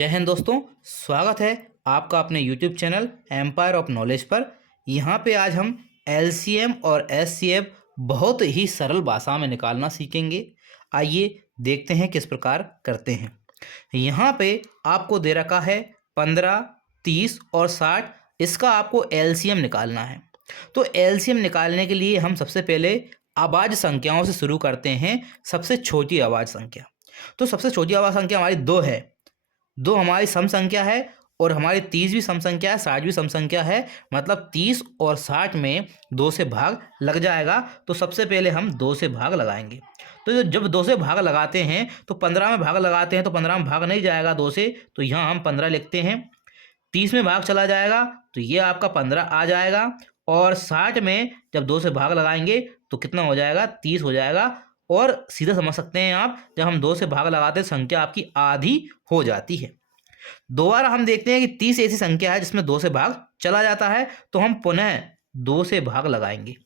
जय हिंद दोस्तों। स्वागत है आपका अपने YouTube channel empire of knowledge पर। यहाँ पे आज हम LCM और SCF बहुत ही सरल भाषा में निकालना सीखेंगे। आइए देखते हैं किस प्रकार करते हैं। यहाँ पे आपको दे रखा है 15, 30 और 60। इसका आपको LCM निकालना है। तो LCM निकालने के लिए हम सबसे पहले अभाज्य संख्याओं से शुरू करते हैं। सबसे छोटी अभाज्य संख्या, तो सबसे छोटी अभाज्य संख्या हमारी 2 है। 2 हमारी सम संख्या है और हमारी 30 भी सम संख्या है, 60 भी सम संख्या है। मतलब 30 और 60 में 2 से भाग लग जाएगा। तो सबसे पहले हम 2 से भाग लगाएंगे। तो जब 2 से भाग लगाते हैं तो 15 में भाग लगाते हैं तो 15 में भाग नहीं जाएगा 2 से, तो यहाँ हम 15 लिखते हैं। 30 में भाग चला जाएगा तो ये आपका 15 आ जाएगा। और 60 में जब 2 से भाग लगाएंगे तो कितना हो जाएगा, 30 हो जाएगा। और सीधा समझ सकते हैं आप, जब हम 2 से भाग लगाते हैं संख्या आपकी आधी हो जाती है। दोबारा हम देखते हैं कि 30 ऐसी संख्या है जिसमें 2 से भाग चला जाता है, तो हम पुनः 2 से भाग लगाएंगे।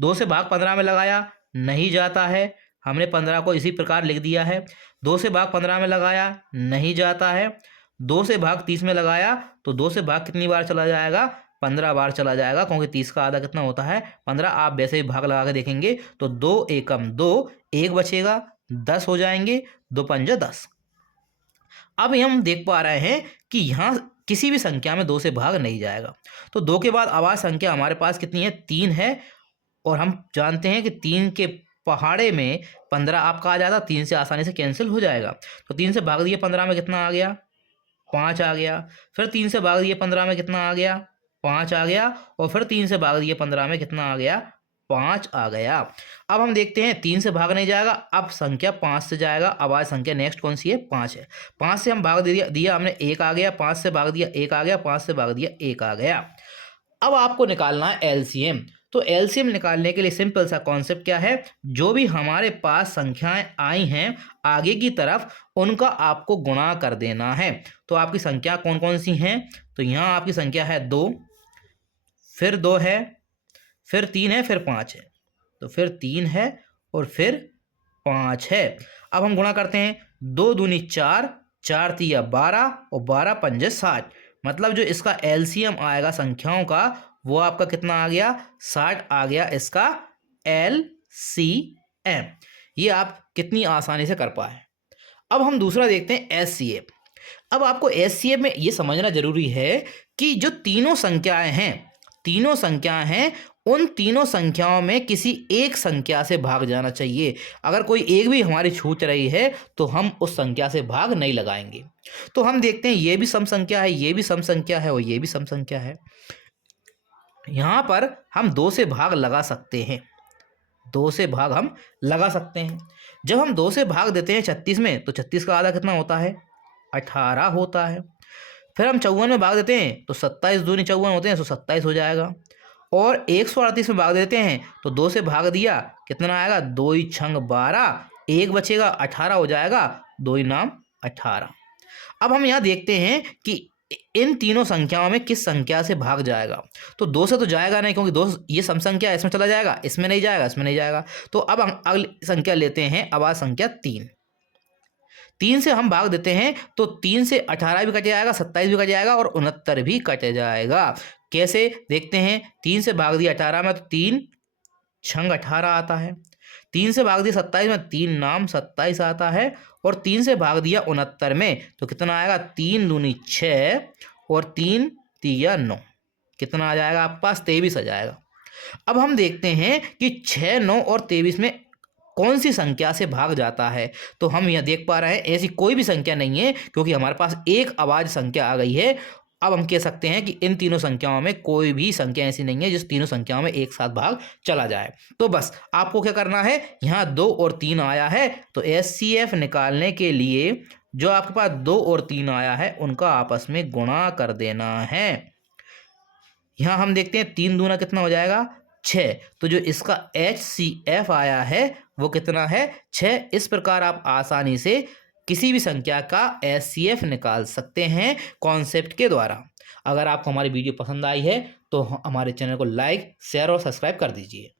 2 से भाग 15 में लगाया, नहीं जाता है, हमने 15 को इसी प्रकार लिख दिया है। 2 से भाग 15 में लगाया, नहीं जाता है। 2 से भाग 30 में लगाया तो 2 से भाग कितनी बार चला जाएगा, 15 बार चला जाएगा, क्योंकि 30 का आधा कितना होता है, 15। आप वैसे ही भाग लगा के देखेंगे तो 2 एकम 2, 1 बचेगा, 10 हो जाएंगे, 2 पंजा 10। अब हम देख पा रहे हैं कि यहाँ किसी भी संख्या में 2 से भाग नहीं जाएगा। तो 2 के बाद अभाज्य संख्या हमारे पास कितनी है, 3 है। और हम जानते हैं कि 3 के पहाड़े में 15 आपका आ जाता, 3 से आसानी से कैंसिल हो जाएगा। तो 3 से भाग दिए 15 में कितना आ गया, 5 आ गया। फिर 3 से भाग दिए 15 में कितना आ गया, 5 आ गया। और फिर 3 से भाग दिए 15 में कितना आ गया, 5 आ गया। अब हम देखते हैं 3 से भाग नहीं जाएगा, अब संख्या 5 से जाएगा। अभाज्य संख्या नेक्स्ट कौन सी है, 5 है। 5 से हम भाग दिया हमने, 1 आ गया। 5 से भाग दिया 1 आ गया, 5 से भाग दिया 1 आ गया। अब आपको निकालना है LCM। तो LCM निकालने के लिए सिंपल सा कॉन्सेप्ट क्या है, जो भी हमारे पास संख्याएं आई हैं आगे की तरफ, उनका आपको गुणा कर देना है। तो आपकी संख्या कौन कौन सी हैं, तो यहाँ आपकी संख्या है 2, फिर 2 है, फिर 3 है, फिर 5 है। तो फिर 3 है और फिर 5 है। अब हम गुणा करते हैं, 2 दूनी 4, 4 तिया 12 और 12 पंजे 60। मतलब जो इसका LCM आएगा संख्याओं का, वो आपका कितना आ गया, 60 आ गया इसका LCM। ये आप कितनी आसानी से कर पाए। अब हम दूसरा देखते हैं SCF। अब आपको SCF में ये समझना जरूरी है कि जो तीनों संख्याएं हैं, उन तीनों संख्याओं में किसी एक संख्या से भाग जाना चाहिए। अगर कोई एक भी हमारी छूट रही है तो हम उस संख्या से भाग नहीं लगाएंगे। तो हम देखते हैं ये भी सम संख्या है, ये भी सम संख्या है और ये भी सम संख्या है। यहाँ पर हम 2 से भाग लगा सकते हैं, 2 से भाग हम लगा सकते हैं। जब हम 2 से भाग देते हैं 36 में, तो 36 का आधा कितना होता है, 18 होता है। फिर हम 54 में भाग देते हैं तो 27 दूनी 54 होते हैं, तो 27 हो जाएगा। और 138 में भाग देते हैं तो 2 से भाग दिया, कितना आएगा, 2 ही छंग 12, 1 बचेगा, 18 हो जाएगा, 2 ही नाम 18। अब हम यहाँ देखते हैं कि इन तीनों संख्याओं में किस संख्या से भाग जाएगा। तो 2 से तो जाएगा नहीं, क्योंकि 2 ये सम संख्या है, इसमें चला जाएगा, इसमें नहीं जाएगा, इसमें नहीं जाएगा। तो अब हम अगली संख्या लेते हैं, अभाज्य संख्या 3। 3 से हम भाग देते हैं तो 3 से 18 भी कट जाएगा, 27 भी कट जाएगा और 69 भी कट जाएगा। कैसे देखते हैं, 3 से भाग दिया 18 में तो 3 छंग 18 आता है। 3 से भाग दिया 27 में, 3 नाम 27 आता है। और 3 से भाग दिया 69 में तो कितना आएगा, 3 दूनी 6 और 3 तिया 9, कितना आ जाएगा आपके पास, 23 आ जाएगा। अब हम देखते हैं कि 6, 9 और 23 में कौन सी संख्या से भाग जाता है। तो हम यह देख पा रहे हैं ऐसी कोई भी संख्या नहीं है, क्योंकि हमारे पास एक अभाज्य संख्या आ गई है। अब हम कह सकते हैं कि इन तीनों संख्याओं में कोई भी संख्या ऐसी नहीं है जिस तीनों संख्याओं में एक साथ भाग चला जाए। तो बस आपको क्या करना है, यहाँ 2 और 3 आया है तो SCF निकालने के लिए जो आपके पास 2 और 3 आया है उनका आपस में गुणा कर देना है। यहाँ हम देखते हैं 3 दूना कितना हो जाएगा, 6। तो जो इसका HCF आया है वो कितना है, 6। इस प्रकार आप आसानी से किसी भी संख्या का SCF निकाल सकते हैं कॉन्सेप्ट के द्वारा। अगर आपको हमारी वीडियो पसंद आई है तो हमारे चैनल को लाइक, शेयर और सब्सक्राइब कर दीजिए।